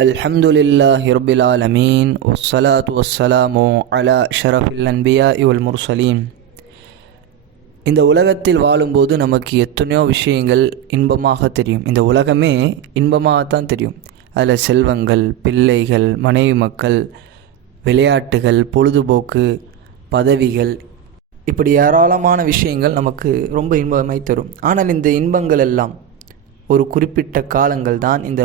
الحمد لله رب العالمين والصلاة والسلام على شرف الأنبياء والمرسلين இந்த உலகத்தில் வாழும்போது நமக்கு எத்தனையோ விஷயங்கள் இன்பமாக தெரியும் இந்த உலகமே இன்பமாகத்தான் தெரியும் அதில் செல்வங்கள் பிள்ளைகள் மனைவி மக்கள் விளையாட்டுகள் பொழுதுபோக்கு பதவிகள் இப்படி ஏராளமான விஷயங்கள் நமக்கு ரொம்ப இன்பமாய் தரும் ஆனால் இந்த இன்பங்கள் எல்லாம் ஒரு குறிப்பிட்ட காலங்கள் தான் இந்த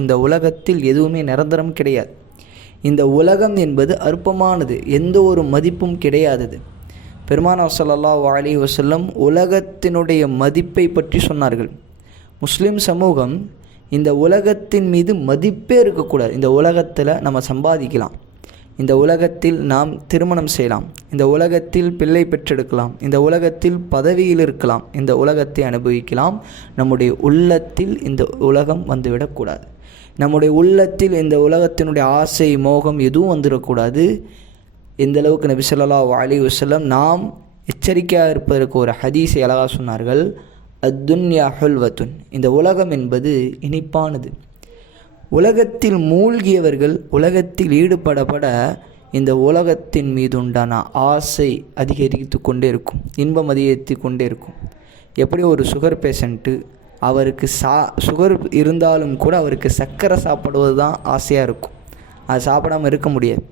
இந்த உலகத்தில் எதுவுமே நிரந்தரம் கிடையாது. இந்த உலகம் என்பது அற்பமானது எந்த ஒரு மதிப்பும் கிடையாதது. பெருமானார் ஸல்லல்லாஹு அலைஹி வசல்லம் உலகத்தினுடைய மதிப்பை பற்றி சொன்னார்கள். முஸ்லீம் சமூகம் இந்த உலகத்தின் மீது மதிப்பே இருக்கக்கூடாது. இந்த உலகத்தில் நம்ம சம்பாதிக்கலாம். இந்த உலகத்தில் நாம் திருமணம் செய்யலாம். இந்த உலகத்தில் பிள்ளை பெற்றெடுக்கலாம். இந்த உலகத்தில் பதவியில் இருக்கலாம். இந்த உலகத்தை அனுபவிக்கலாம். நம்முடைய உள்ளத்தில் இந்த உலகம் வந்துவிடக்கூடாது. நம்முடைய உள்ளத்தில் இந்த உலகத்தினுடைய ஆசை மோகம் எதுவும் வந்துடக்கூடாது. எந்தளவுக்கு நபி ஸல்லல்லாஹு அலி வசல்லம் நாம் எச்சரிக்கையாக இருப்பதற்கு ஒரு ஹதீஸை அழகாக சொன்னார்கள். அத்துன்யா ஹுல்வத்துன். இந்த உலகம் என்பது இனிப்பானது. உலகத்தில் மூழ்கியவர்கள் உலகத்தில் ஈடுபடப்பட இந்த உலகத்தின் மீது உண்டான ஆசை அதிகரித்து கொண்டே இருக்கும் இன்பம் அதிகரித்து கொண்டே இருக்கும் எப்படி ஒரு சுகர் பேஷண்ட்டு அவருக்கு சா சுகர் இருந்தாலும் கூட அவருக்கு சர்க்கரை சாப்பிடுவது தான் ஆசையாக இருக்கும். அது சாப்பிடாம இருக்க முடியாது.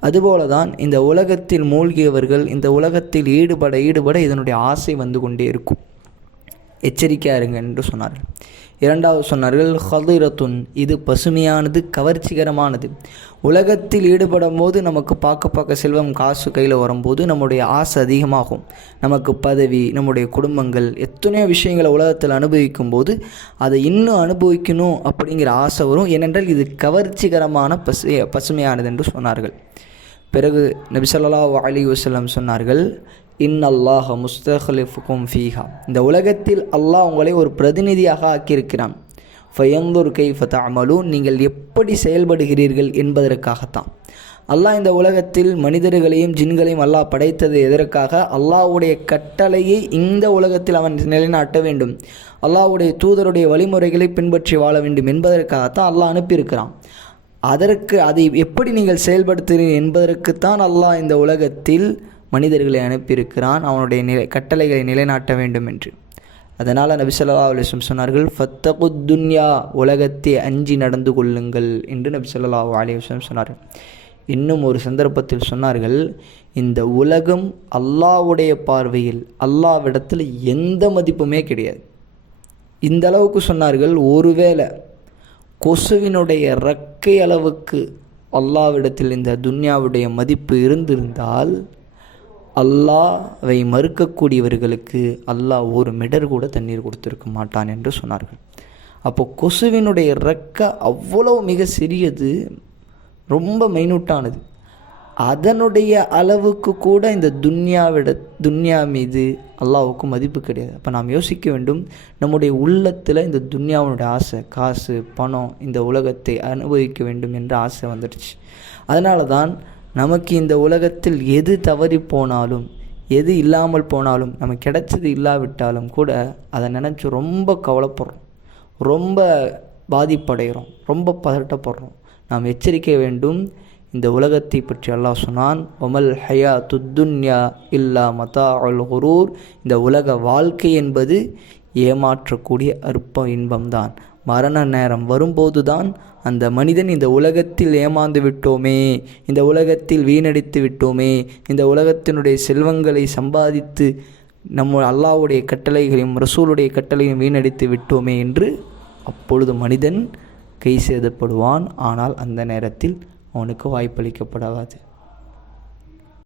அதுபோல தான் இந்த உலகத்தில் மூழ்கியவர்கள் இந்த உலகத்தில் ஈடுபட ஈடுபட இதனுடைய ஆசை வந்து கொண்டே இருக்கும். எச்சரிக்கையாக இருங்க என்று சொன்னார்கள். இரண்டாவது சொன்னார்கள் ஹதிரத்துன் இது பசுமையானது கவர்ச்சிகரமானது. உலகத்தில் ஈடுபடும் போது நமக்கு பார்க்க பார்க்க செல்வம் காசு கையில் வரும்போது நம்முடைய ஆசை அதிகமாகும். நமக்கு பதவி நம்முடைய குடும்பங்கள் எத்தனையோ விஷயங்களை உலகத்தில் அனுபவிக்கும் போது அதை இன்னும் அனுபவிக்கணும் அப்படிங்கிற ஆசை வரும். ஏனென்றால் இது கவர்ச்சிகரமான பசு பசுமையானது என்று சொன்னார்கள். பிறகு நபிசல்லா அலி வசல்லம் சொன்னார்கள் இன் அல்லாஹ் முஸ்தஹலிஃபுக்கும் ஃபீஹா. இந்த உலகத்தில் அல்லாஹ் உங்களை ஒரு பிரதிநிதியாக ஆக்கியிருக்கிறான். ஃபயந்தூர் கை ஃபதா தஅமலூன். நீங்கள் எப்படி செயல்படுகிறீர்கள் என்பதற்காகத்தான். அல்லாஹ் இந்த உலகத்தில் மனிதர்களையும் ஜின்களையும் அல்லாஹ் படைத்தது எதற்காக? அல்லாஹ்வுடைய கட்டளையை இந்த உலகத்தில் அவன் நிலைநாட்ட வேண்டும். அல்லாஹ்வுடைய தூதருடைய வழிமுறைகளை பின்பற்றி வாழ வேண்டும் என்பதற்காகத்தான் அல்லாஹ் அனுப்பியிருக்கிறான். அதற்கு அதை எப்படி நீங்கள் செயல்படுத்துகிறீர்கள் என்பதற்குத்தான் அல்லாஹ் இந்த உலகத்தில் மனிதர்களை அனுப்பியிருக்கிறான். அவனுடைய நிலை கட்டளைகளை நிலைநாட்ட வேண்டும் என்று அதனால் நபி சொல்லா அலிஸ்லம் சொன்னார்கள் ஃபத்தகு துன்யா உலகத்தை அஞ்சி நடந்து கொள்ளுங்கள் என்று நபி சொல்லா அலிஸ்லம் சொன்னார்கள். இன்னும் ஒரு சந்தர்ப்பத்தில் சொன்னார்கள் இந்த உலகம் அல்லாஹ்வுடைய பார்வையில் அல்லாவிடத்தில் எந்த மதிப்புமே கிடையாது. இந்த அளவுக்கு சொன்னார்கள் ஒருவேளை கொசுவினுடைய இறக்கை அளவுக்கு அல்லாவிடத்தில் இந்த துன்யாவுடைய மதிப்பு இருந்திருந்தால் அல்லாவை மறுக்கக்கூடியவர்களுக்கு அல்லாஹ் ஒரு மிடர் கூட தண்ணீர் கொடுத்திருக்க மாட்டான் என்று சொன்னார்கள். அப்போ கொசுவினுடைய இறக்க அவ்வளோ மிக சிறியது ரொம்ப மைனூட்டானது. அதனுடைய அளவுக்கு கூட இந்த துன்யாவிட துன்யா மீது அல்லாஹ்வுக்கு மதிப்பு கிடையாது. அப்போ நாம் யோசிக்க வேண்டும் நம்முடைய உள்ளத்தில் இந்த துன்யாவினுடைய ஆசை காசு பணம் இந்த உலகத்தை அனுபவிக்க வேண்டும் என்ற ஆசை வந்துடுச்சு. அதனால தான் நமக்கு இந்த உலகத்தில் எது தவறி போனாலும் எது இல்லாமல் போனாலும் நமக்கு கிடைச்சது இல்லாவிட்டாலும் கூட அதை நினச்சி ரொம்ப கவலைப்படுறோம். ரொம்ப பாதிப்படைகிறோம். ரொம்ப பதட்டப்படுறோம். நாம் எச்சரிக்க வேண்டும். இந்த உலகத்தை பற்றி அல்லாஹ் சொன்னான் ஒமல் ஹயா துத்துன்யா இல்லா மதா அல் ஹுரூர் இந்த உலக வாழ்க்கை என்பது ஏமாற்றக்கூடிய அற்ப இன்பம்தான். மரண நேரம் வரும்போது தான் அந்த மனிதன் இந்த உலகத்தில் ஏமாந்து விட்டோமே இந்த உலகத்தில் வீணடித்து விட்டோமே இந்த உலகத்தினுடைய செல்வங்களை சம்பாதித்து நம்ம அல்லாஹ்வுடைய கட்டளைகளையும் ரசூலுடைய கட்டளையும் வீணடித்து விட்டோமே என்று அப்பொழுது மனிதன் கை சேதப்படுவான். ஆனால் அந்த நேரத்தில் அவனுக்கு வாய்ப்பளிக்கப்படாது.